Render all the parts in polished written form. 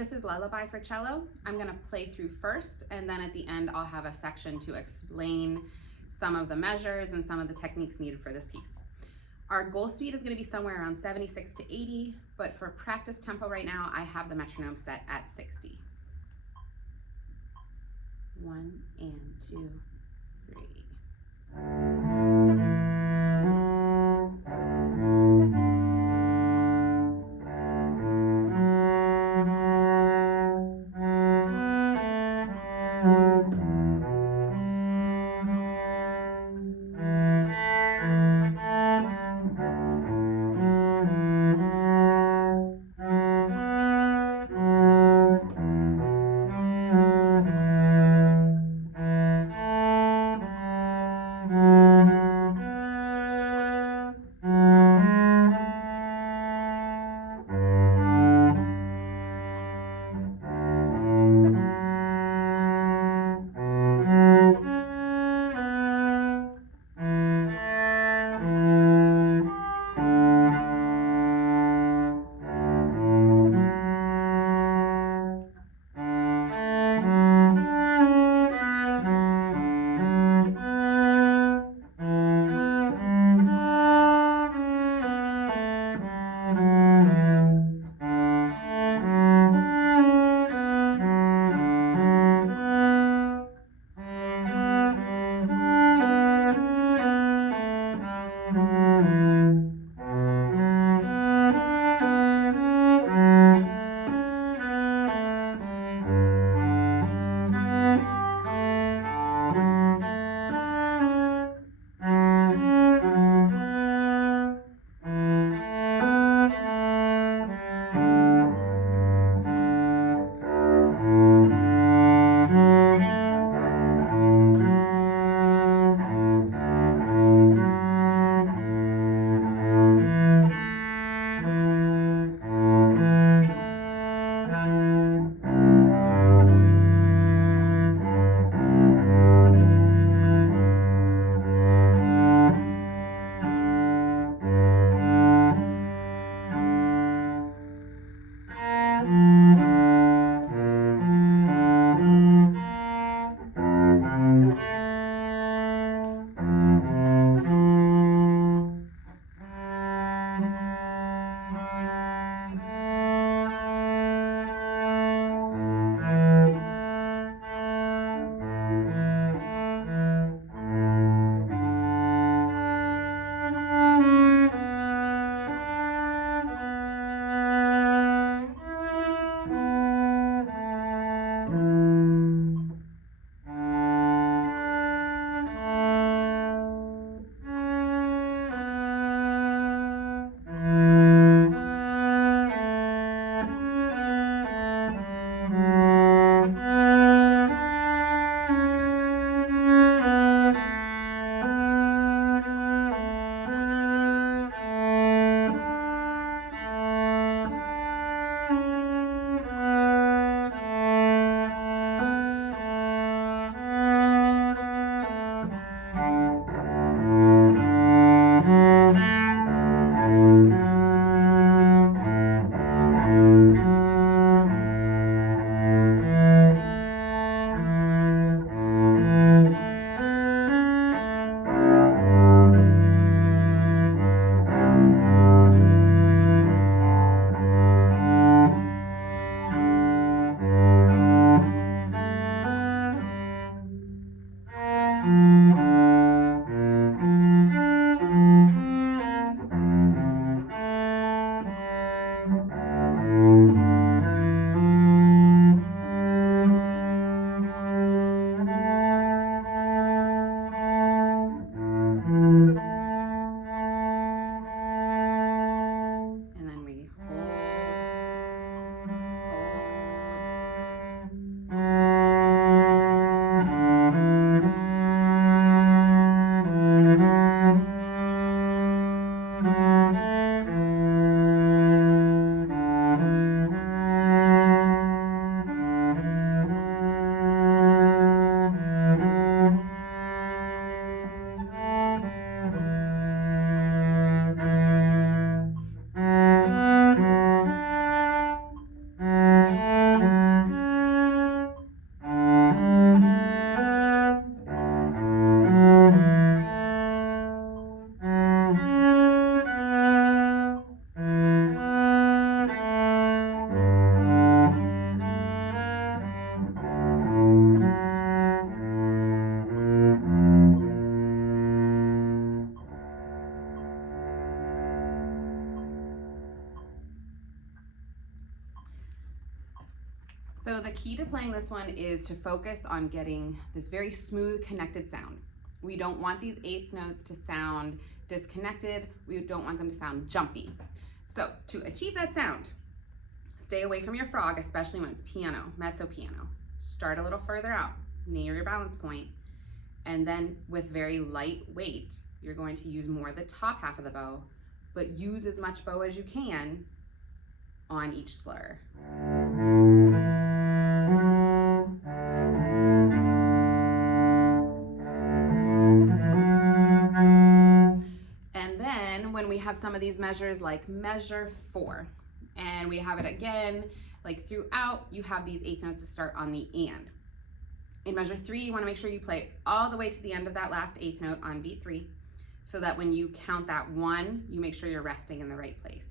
This is Lullaby for cello. I'm gonna play through first, and then at the end I'll have a section to explain some of the measures and some of the techniques needed for this piece. Our goal speed is gonna be somewhere around 76 to 80, but for practice tempo right now, I have the metronome set at 60. 1 and 2, 3. So the key to playing this one is to focus on getting this very smooth connected sound. We don't want these eighth notes to sound disconnected. We don't want them to sound jumpy. So to achieve that sound, stay away from your frog, especially when it's piano, mezzo piano. Start a little further out, near your balance point, and then with very light weight, you're going to use more of the top half of the bow, but use as much bow as you can on each slur. And then when we have some of these measures like measure 4, and we have it again, like throughout, you have these eighth notes to start on the and. In measure 3, you want to make sure you play all the way to the end of that last eighth note on beat 3, so that when you count that 1, you make sure you're resting in the right place.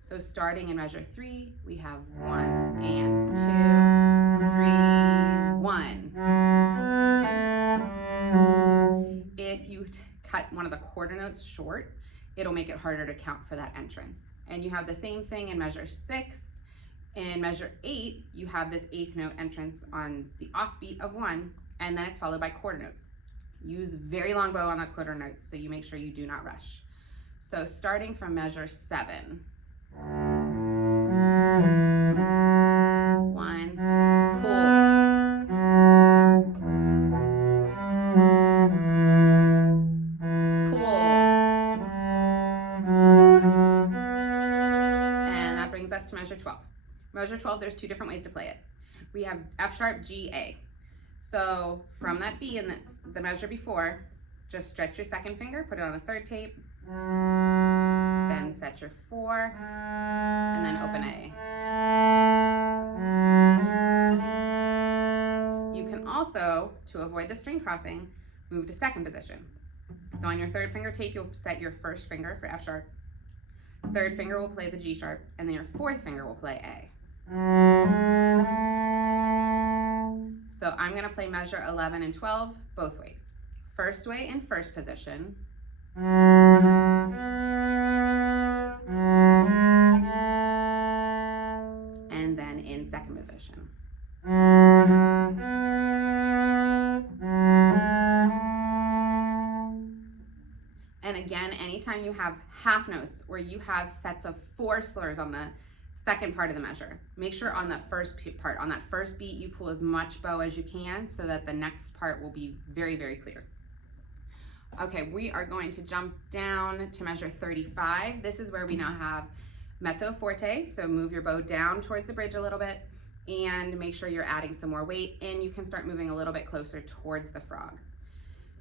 So starting in measure 3, we have 1 and 2, 3, 1. If you cut one of the quarter notes short, it'll make it harder to count for that entrance. And you have the same thing in measure 6. In measure 8, you have this eighth note entrance on the offbeat of 1, and then it's followed by quarter notes. Use very long bow on the quarter notes so you make sure you do not rush. So starting from measure 7. 1, pull. Pull. And that brings us to measure 12. Measure 12, there's 2 different ways to play it. We have F sharp, G, A. So from that B in the measure before, just stretch your second finger, put it on the third tape, then set your 4, and then open A. You can also, to avoid the string crossing, move to second position. So on your third finger tape, you'll set your first finger for F sharp, third finger will play the G sharp, and then your fourth finger will play A. So I'm going to play measure 11 and 12 both ways. First way in first position. And then in second position. And again, anytime you have half notes or you have sets of 4 slurs on the second part of the measure, make sure on that first part, on that first beat, you pull as much bow as you can so that the next part will be very, very clear. Okay, we are going to jump down to measure 35. This is where we now have mezzo forte, so move your bow down towards the bridge a little bit and make sure you're adding some more weight, and you can start moving a little bit closer towards the frog.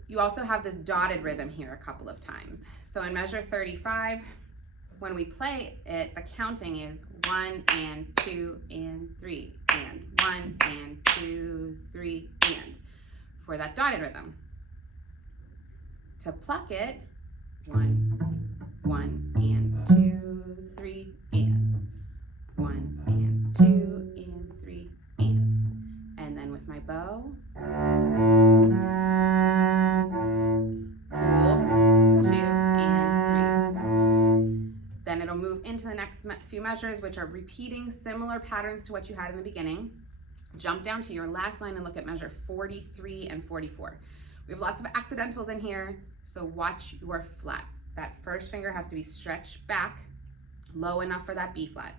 You also have this dotted rhythm here a couple of times. So in measure 35, when we play it, the counting is 1 and 2 and 3 and 1 and 2, 3 and for that dotted rhythm. To pluck it, 1 and 2, 3 and 1 and 2 and 3 and then with my bow, pull 2 and 3. Then it'll move into the next few measures, which are repeating similar patterns to what you had in the beginning. Jump down to your last line and look at measure 43 and 44. We have lots of accidentals in here, so watch your flats. That first finger has to be stretched back low enough for that B flat.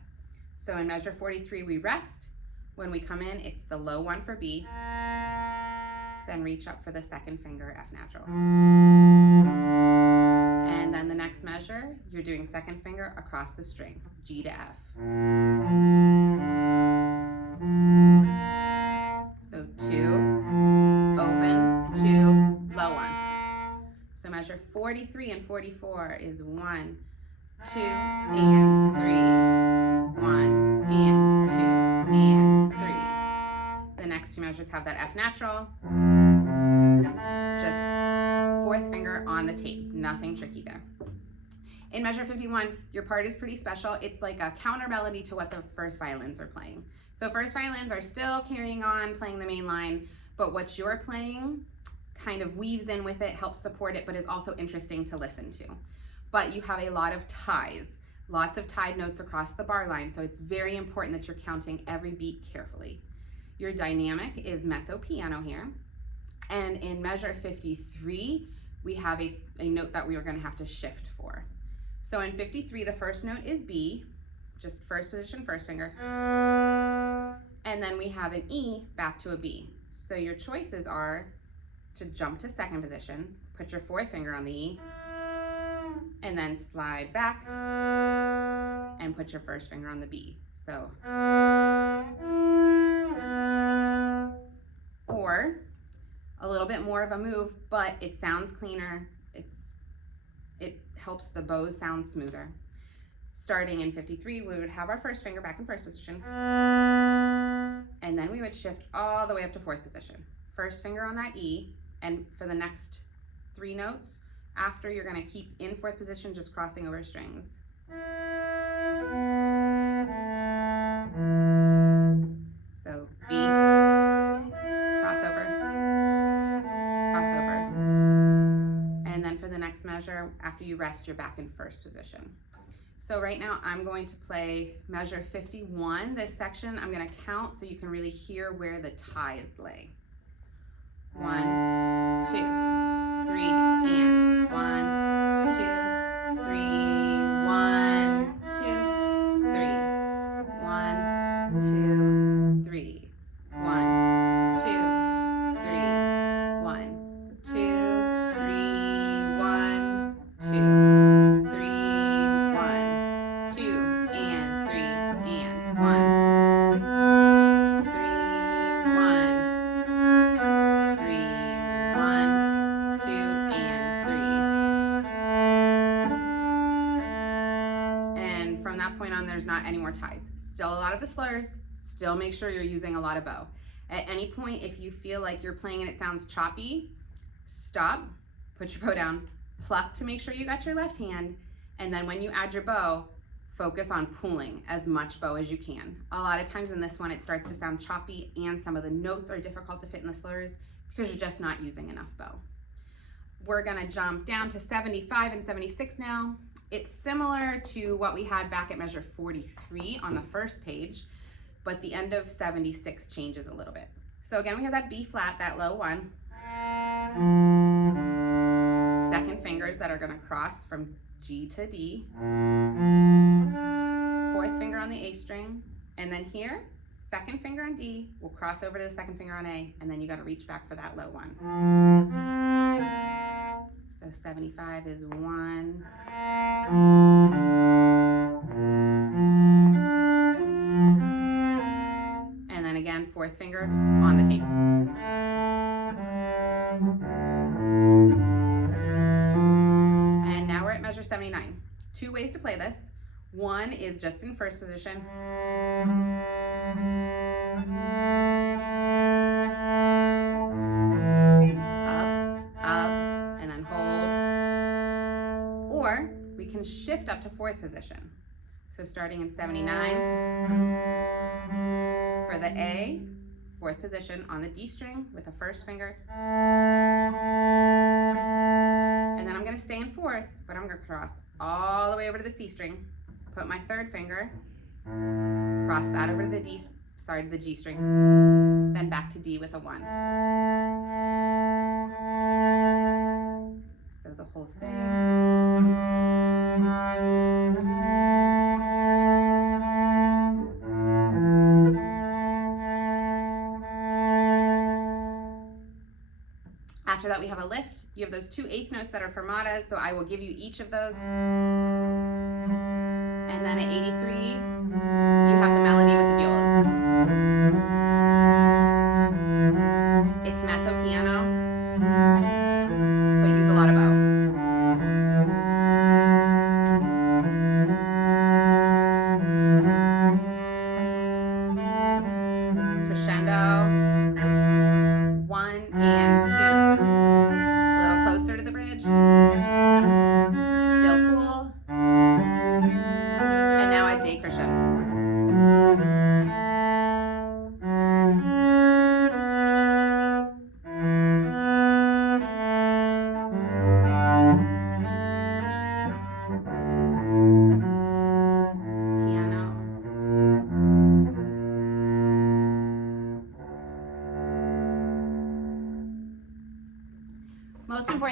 So in measure 43, we rest. When we come in, it's the low 1 for B, then reach up for the second finger, F natural. And then the next measure, you're doing second finger across the string, G to F. So 2, open, 2, low 1. So measure 43 and 44 is 1, 2, and 3. 1 and 2 and 3. The next 2 measures have that F natural. Just fourth finger on the tape, nothing tricky there. In measure 51, your part is pretty special. It's like a counter melody to what the first violins are playing. So first violins are still carrying on playing the main line, but what you're playing kind of weaves in with it, helps support it, but is also interesting to listen to. But you have a lot of ties, lots of tied notes across the bar line, so it's very important that you're counting every beat carefully. Your dynamic is mezzo piano here. And in measure 53, we have a note that we are going to have to shift for. So in 53, the first note is B, just first position, first finger. And then we have an E back to a B. So your choices are to jump to second position, put your fourth finger on the E, and then slide back and put your first finger on the B. So, or a little bit more of a move, but it sounds cleaner. It helps the bows sound smoother. Starting in 53, we would have our first finger back in first position, and then we would shift all the way up to fourth position. First finger on that E, and for the next 3 notes after, you're going to keep in fourth position, just crossing over strings. So B, crossover, crossover. And then for the next measure, after you rest, you're back in first position. So right now I'm going to play measure 51. This section I'm going to count so you can really hear where the ties lay. 1, 2, 3, and 1, 2, 3, 1, 2, 3, 1, 2, 3, 1, 2, 3, 1, 2, 3, 1, 2, 3, 1, 2, and 3, and 1, 3, 1, 3, 1, 2, and 3. And from that point on, there's not any more ties. Still a lot of the slurs, still make sure you're using a lot of bow. At any point, if you feel like you're playing and it sounds choppy, stop, put your bow down, pluck to make sure you got your left hand, and then when you add your bow, focus on pulling as much bow as you can. A lot of times in this one, it starts to sound choppy and some of the notes are difficult to fit in the slurs because you're just not using enough bow. We're gonna jump down to 75 and 76 now. It's similar to what we had back at measure 43 on the first page, but the end of 76 changes a little bit. So again, we have that B flat, that low 1. Second fingers that are gonna cross from G to D. Fourth finger on the A string, and then here, second finger on D, we'll cross over to the second finger on A, and then you gotta reach back for that low 1. So 75 is 1. And then again, fourth finger on the tape. And now we're at measure 79. 2 ways to play this. One is just in first position. Up, and then hold. Or we can shift up to fourth position. So starting in 79, for the A, fourth position on the D string with the first finger. And then I'm gonna stay in fourth, but I'm gonna cross all the way over to the C string, put my third finger, cross that over to the G string, then back to D with a 1. So the whole thing. After that, we have a lift. You have those 2 eighth notes that are fermatas, so I will give you each of those. And then at 83, you have the melody with the violas. It's mezzo piano, but use a lot of bow. Crescendo, 1 and 2. A little closer to the bridge. Still cool. And now a decrescendo.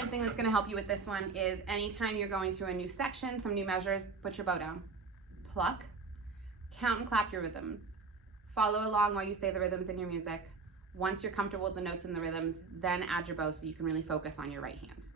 second thing that's going to help you with this one is anytime you're going through a new section, some new measures, put your bow down. Pluck, count and clap your rhythms. Follow along while you say the rhythms in your music. Once you're comfortable with the notes and the rhythms, then add your bow so you can really focus on your right hand.